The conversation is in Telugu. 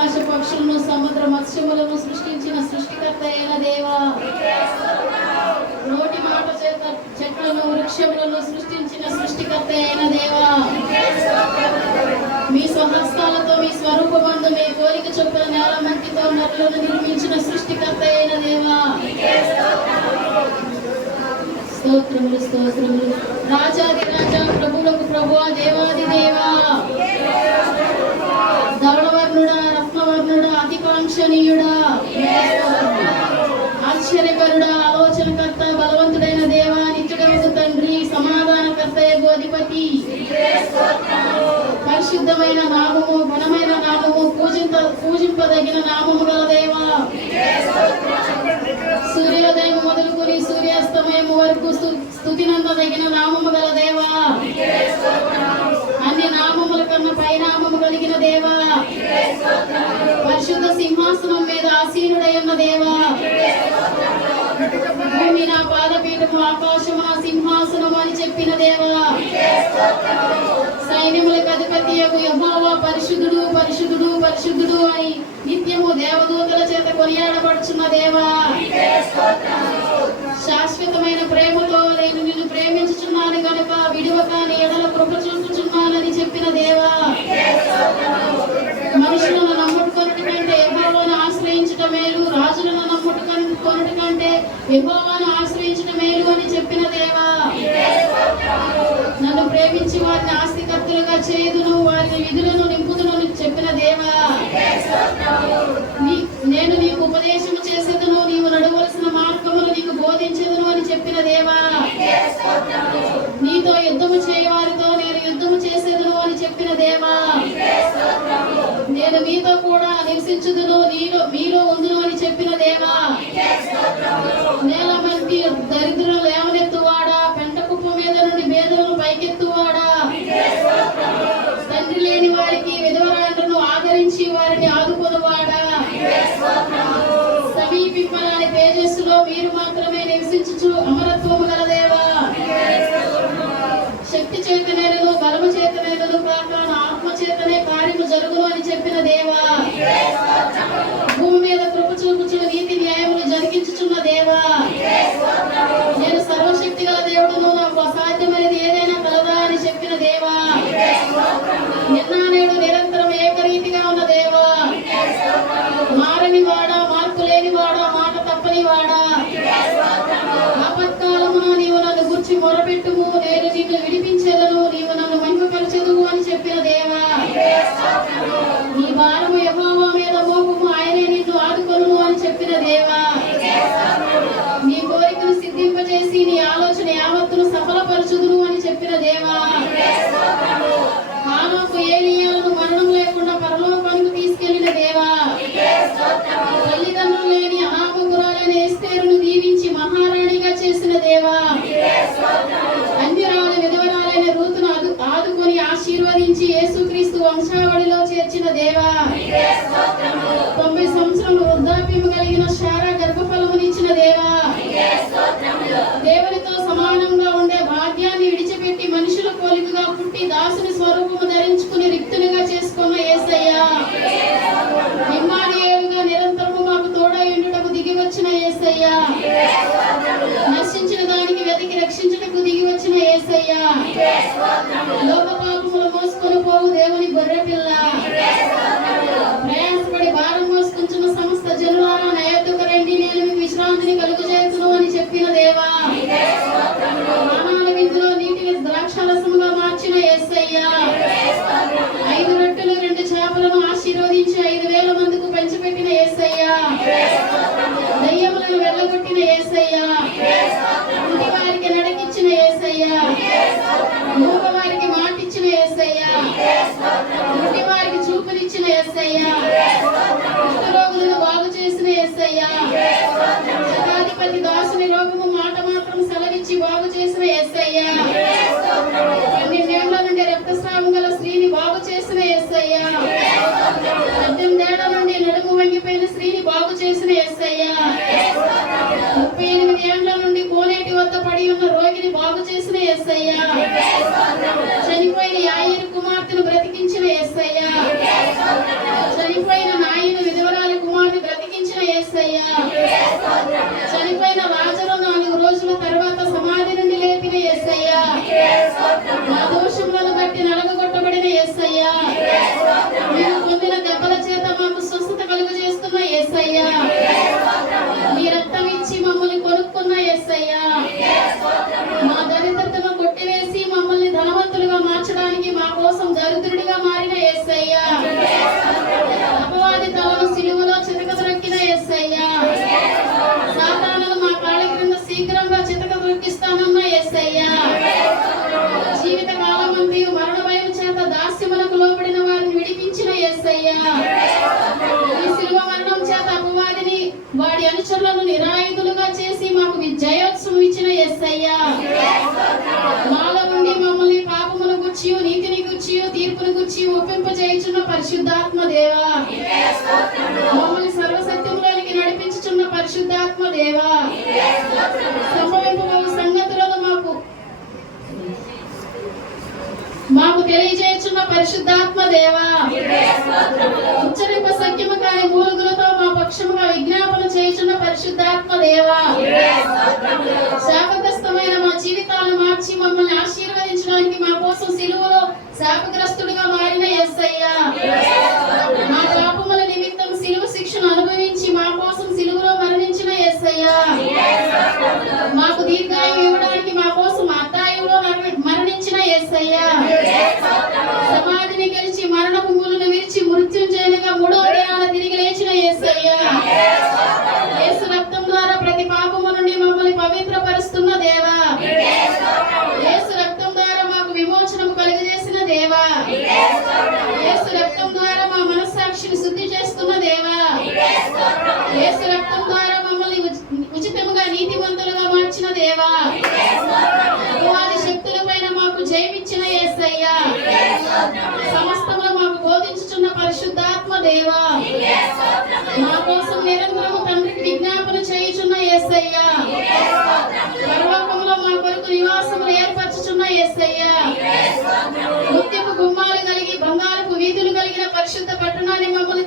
ఆకాశ పక్షులను సముద్ర మత్స్యములను సృష్టించిన సృష్టికర్త అయిన దేవా, నోటి మాట చేత చెట్లను వృక్షములను సృష్టించిన సృష్టికర్త అయిన దేవా, మీ స్వహస్తాలతో మీ స్వరూపమందు మీ కోరిక చొప్పున నేల మట్టితో నరులను నిర్మించిన సృష్టికర్త అయిన దేవా, స్తోత్రములు స్తోత్రములు. రాజాది రాజా, ప్రభువులకు ప్రభువా, దేవాది దేవా, ధవళవర్ణుడా, రత్నవర్ణుడా, అతికాంక్షణీయుడా, ఆశ్చర్యకరుడా, ఆలోచనకర్త, బలవంతుడైన దేవా, నిత్యుడగు తండ్రి, సమాధానకర్త యగు అధిపతి, పరిశుద్ధమైన నామము, ఘనమైన నామము, పూజింపదగిన నామము గల దేవా, సూర్యోదయం మొదలుకొని సూర్యాస్తమయం వరకు స్తుతినందదగిన నామము గల దేవా, అన్ని నామముల కన్నా పైనామము కలిగిన దేవా, పరిశుద్ధ సింహాసనం మీద ఆసీనుడైన దేవా, భూమి నా పాదపీఠము, ఆకాశము నా సింహాసనము అని చెప్పిన దేవా, సైన్యములకు అధిపతి యెహోవా పరిశుద్ధుడు పరిశుద్ధుడు పరిశుద్ధుడు అని నిత్యము దేవదూతల చేత కొనియాడబడుచున్న దేవా, శాశ్వతమైన ప్రేమతో నేను నిన్ను ప్రేమించుచున్నాను గనుక విడువక నీ ఎడల కృప చూపుచున్నానని చెప్పిన దేవా, మనుషులను నమ్ముకొనుట కంటే యెహోవాను ఆశ్రయించుట మేలు, రాజులను నమ్ముకొనుట కంటే యెహోవాను ఆశ్రయించుట మేలు అని చెప్పిన దేవా, నన్ను ప్రేమించి వారిని ఆస్తికర్తలుగా చేయుదును, వారి విధులను నింపుదును అని చెప్పిన దేవా, నేను నీకు ఉపదేశం చేసేదను, నీవు నడవలసిన మార్గములు నీకు బోధించేదను అని చెప్పిన దేవా, నీతో యుద్ధము చేయవారితో నేను యుద్ధము చేసేదను అని చెప్పిన దేవా, నేను మీతో కూడా నివసించుదును, మీలో ఉందును అని చెప్పిన దేవా, నేల మంది దరిద్రులు లేవనెత్తువాడా, పెంట కుప్ప మీద నుండి బేదలను పైకెత్తువాడా, తండ్రి లేని వారికి విధవరాండ్రను ఆదరించి వారిని ఆదుకొనువాడా, సమీపింపరాని తేజస్సులో మీరు మాత్రమే నివసించుచు అమరత్వము గల దేవా, శక్తి చేతనేను బలము చేతనేను కాక నా ఆత్మ చేతనే కార్యము జరుగును అని చెప్పిన దేవా, భూమి మీద కృప చూపుచు నీతి న్యాయములు జరిగించుచున్న దేవా, నేను సర్వశక్తి గల దేవుడును, నాకు అసాధ్యమైనది ఏదైనా కలదా అని చెప్పిన దేవా, నిన్న నేడు నిరంతరం ఏకరీతిగా ఉన్న దేవా, మారని వాడా, మార్పు లేని వాడా, మాట తప్పని వాడా, ఆపత్కాలమున నీవు నన్ను గుర్చి మొరపెట్టుము, నేను నిన్ను విడిపించేదను, నీవు నన్ను మహిమపరచెదవు అని చెప్పిన దేవా, నీ భారము యెహోవా మీద మోపుము, ఆయనే నిన్ను ఆదుకొనును అని చెప్పిన దేవా, నీ కోరికను సిద్ధింపజేసి నీ ఆలోచన యావత్తును సఫలపరచుదును అని చెప్పిన దేవా, హానోకు ఏలీయాలను మరణం లేకుండా పరలోకానికి తీసుకెళ్లిన దేవా, తల్లిదండ్రులు లేని అనామకురాలైన ఎస్తేరును దీవించి మహారాణిగా చేసిన దేవా, అన్యురాలు విధవరాలైన రూతును ఆదుకొని ఆశీర్వదించి యేసుక్రీస్తు వంశావళిలో చేర్చిన దేవా, 90 సంవత్సరాలు వృద్ధాప్యము కలిగిన శారా గర్భఫలమునిచ్చిన దేవా, దేవునితో సమానంగా ఉండే భాగ్యాన్ని విడిచిపెట్టి మనుషుల పోలికగా పుట్టి దాసుని స్వరూపము ధరించుకుని రిక్తునిగా చేసుకున్న యేసయ్యా, ఇమ్మానుయేలుగా నిరంతరము మాకు తోడై ఉండుటకు దిగి వచ్చిన యేసయ్యా, నశించిన దానికి వెతికి రక్షించుటకు దిగి వచ్చిన యేసయ్యా, లోక పాపములు మోసుకొని పోవు దేవుని గొర్రె పిల్ల, ప్రయాసపడి భారం మోసుకుంటున్న సమస్త జనులారా నా యొద్దకు రండి, నేను మీకు విశ్రాంతిని కలుగజేయుదును అని చెప్పిన దేవా, ప్రాణాల విందులో నీటిని ద్రాక్షారసముగా మార్చిన యేసయ్యా, 5 రొట్టెలు 2 చేపలను ఆశీర్వదించి 5,000 మందికి పంచిపెట్టిన యేసయ్యా, దయ్యములను వెళ్ళగొట్టిన యేసయ్యా, ఇంటి వారికి నడకిచ్చిన యేసయ్యా, మూగ వారికి మాటిచ్చిన యేసయ్యా, ఇంటి వారికి చూపునిచ్చిన యేసయ్యా, కుష్ఠరోగులను బాగు చేసిన యేసయ్యా, శతాధిపతి దాసుని రోగము మాట మాత్రం సెలవిచ్చి బాగు చేసిన యేసయ్యా, 12 ఏళ్ల నుండి రక్తస్రావం గల స్త్రీని బాగు చేసిన యేసయ్యా, 18 ఏళ్ల నుండి నడుము వంగిపోయిన స్త్రీని బాగు చేసిన యేసయ్యా, 38 ఏళ్ల నుండి కోనేటి వద్ద పడి ఉన్న రోగిని బాగు చేసిన యేసయ్యా, చనిపోయిన యాయిరు కుమార్తెను బ్రతికించిన యేసయ్యా, చనిపోయిన చనిపోయిన లాజరు 4 రోజుల తర్వాత సమాధి నుండి లేపిన యేసయ్యా, మా దోషములను బట్టి నలగగొట్టబడిన యేసయ్యా, మీరు పొందిన దెబ్బల చేత మాకు స్వస్థత కలుగజేస్తున్న యేసయ్యా, మీ రక్తం ఇచ్చి మమ్మల్ని కొనుక్కున్న యేసయ్యా, మా దరిద్రతను కొట్టివేసి మమ్మల్ని ధనవంతులుగా మార్చడానికి మా కోసం దరిద్రుడిగా మారిన యేసయ్యా, అపవాది తలను సిలువలో చితకద్రొక్కిన యేసయ్యా, సాతానును మా కాళ్ళ క్రింద శీఘ్రంగా చితకద్రొక్కిస్తానన్న యేసయ్యా, జీవిత కాలమంతయు మరణ భయం చేత దాస్యములకు లోబడిన వారిని విడిపించిన యేసయ్యా, ఈ సిలువ మరణం చేత అపవాదిని వాడి అనుచరులను నిరాయుధులుగా చేసి మాకు జయోత్సవం ఇచ్చిన యేసయ్యా, మాలో నుండి మమ్మల్ని పాపమును గుర్చి నీతిని గుర్చి తీర్పును గుర్చి ఒప్పింపజేయుచున్న పరిశుద్ధాత్మ దేవా, మమ్మల్ని సర్వసత్యములోనికి నడిపించుచున్న పరిశుద్ధాత్మ దేవా, సంభవింపబోవు సంగతులను మాకు తెలియజేయుచున్న పరిశుద్ధాత్మ దేవా, ఉచ్చరింప సఖ్యము కాని మూలుగులతో మా పక్షముగా విజ్ఞాపన చేయుచున్న పరిశుద్ధాత్మ దేవా, శాపగ్రస్తమైన మా జీవితాలను మార్చి మమ్మల్ని ఆశీర్వదించడానికి మా కోసం సిలువలో శాపగ్రస్తుడిగా మారిన యేసయ్యా, మా పాపముల నిమిత్తం సిలువ శిక్షను అనుభవించి మా కోసం సిలువలో మరణించిన యేసయ్యా, మాకు దీర్ఘాయువు ఇవ్వడానికి మా కోసం అద్దాయువులో మరణించిన యేసయ్యా, సమాధిని గెలిచి మరణపు ముళ్ళను విరిచి మృత్యుంజయునిగా 3వ దినాన తిరిగి లేచిన యేసయ్యా, యేసు రక్తం ద్వారా ప్రతి పాపము నుండి మమ్మల్ని పవిత్రపరుస్తున్న దేవా, యేసు రక్తం ద్వారా మాకు విమోచనము కలుగజేసిన దేవా, యేసు రక్తం ద్వారా మా మనస్సాక్షిని శుద్ధి చేస్తున్న దేవా, యేసు రక్తం ద్వారా మమ్మల్ని ఉచితముగా నీతిమంతులుగా మార్చిన దేవా, అపవాది శక్తుల పైన మాకు జయమిచ్చిన యేసయ్యా, సమస్తమును మాకు బోధించుచున్న పరిశుద్ధాత్మ దేవా, మా కోసం నిరంతరము తండ్రికి విజ్ఞాపన చేయుచున్న యేసయ్యా, పరలోకములో మా కొరకు నివాసములు ఏర్పరచుచున్న యేసయ్యా, ముత్యపు గుమ్మాలు కలిగి బంగారపు వీధులు కలిగిన పరిశుద్ధ పట్టణాన్ని మమ్మల్ని